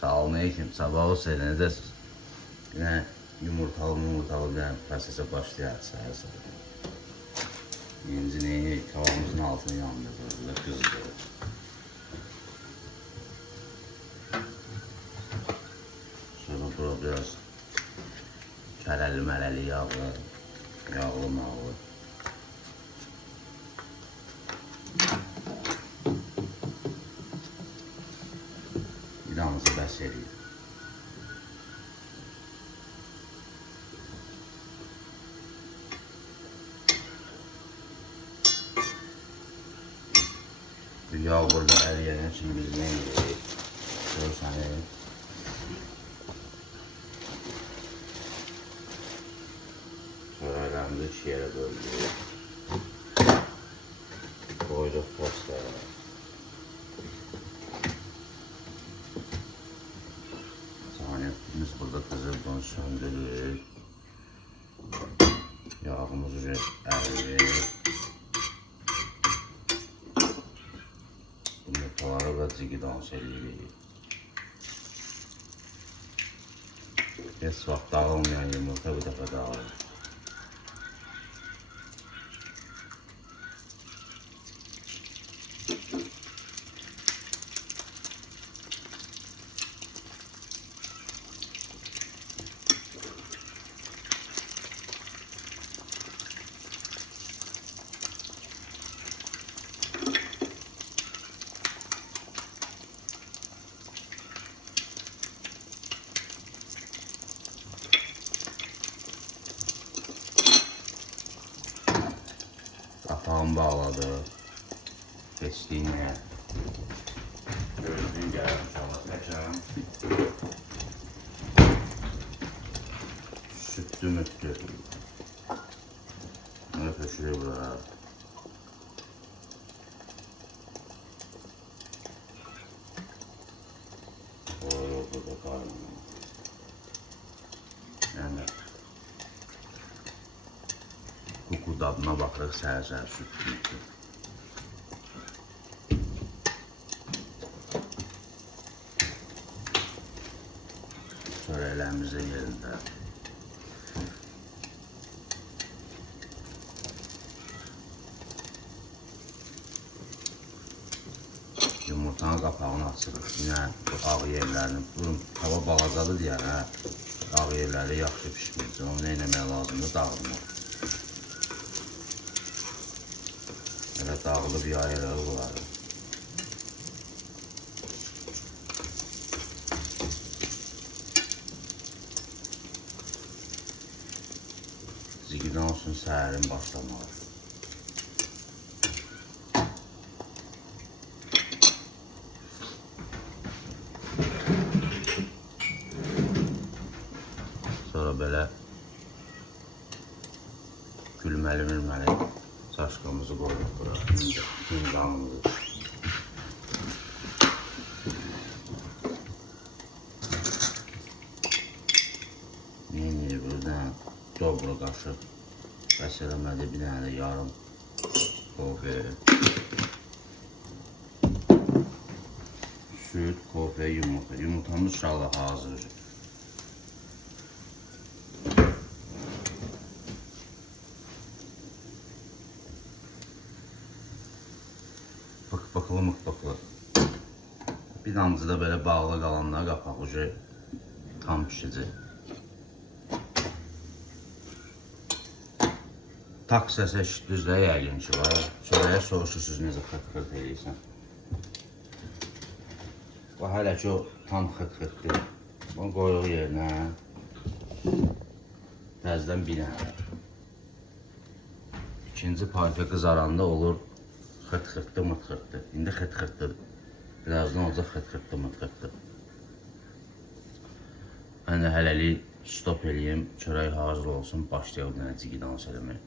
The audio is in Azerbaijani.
Sağ olun Ekim, sabah olsaydı necəsiz? Yine yumurtalı bir prosese başlayarız her sabah. İncineyi tavamızın altını yandırıyoruz ve kızdırıyoruz. Sonra bura biraz kərəli yağlı mağlı. İlanımızı bəs edirik. Yağ burada əriyənin için biz ne edirik? Görürsəniz. Çörəklərimizi 2 yerə böldük. Koyduq postlara. Saniyetimiz burada kızıldığını söndürürük. Yağımızı əririk. Yumurtaları və cigidans edirik. Heç vaxt dağılmayan yumurta bu dəfə dağılır. Qapağını bağladı. Keçdiyinə. Gözlüyün gələm inşallah təkərəm. Sütlü mütlü. Bunu köşürüyor burada. Koyuyor burada karnını. Yani kuku dadına baxırıq səhər-səhər sütlü mütlü. Çörəklərimiz də yerində. Yumurtanın qapağını açırıq. Yine bu ağ yerlərini, bunun hava balacadır deyər, ağ yerləri yaxşı pişmir. Onu nə eləmək lazımdır? Dağılmaq. Elə dağılıb yayırıq bunları. Zigidan olsun səhərin başlamağı. Sonra belə gülməli çaşqamızı qoyuq bura. Fincanımızı. Neyini buradan dobra qaşıq. Bəs eləmədi bir dənə də yarım kofe. Süt, kofe, yumurta. Yumurtamız inşallah hazır. Pıqpıqlı mıqpıqlı. Bir damcı da belə bağlı qalanlar qapaq ucu tam pişəcək. Tak səsə eşitdiniz də yəqin ki var. Çörəyə soruşursunuz necə xırt-xırt eləyirsən. Bu hələ ki o tam xırt-xırtdır. Bunu qoyuq yerinə. Təzədən bir dənə. İkinci parça qızaranda olur xırt-xırtlı mırt-xırtlı. İndi xırt-xırtlıdır. Birazdan olacaq xırt-xırtlı mırt-xırtlı. Mən də hələlik stop eləyim. Çörək hazır olsun. Başlayaq dənə cigidans eləmək.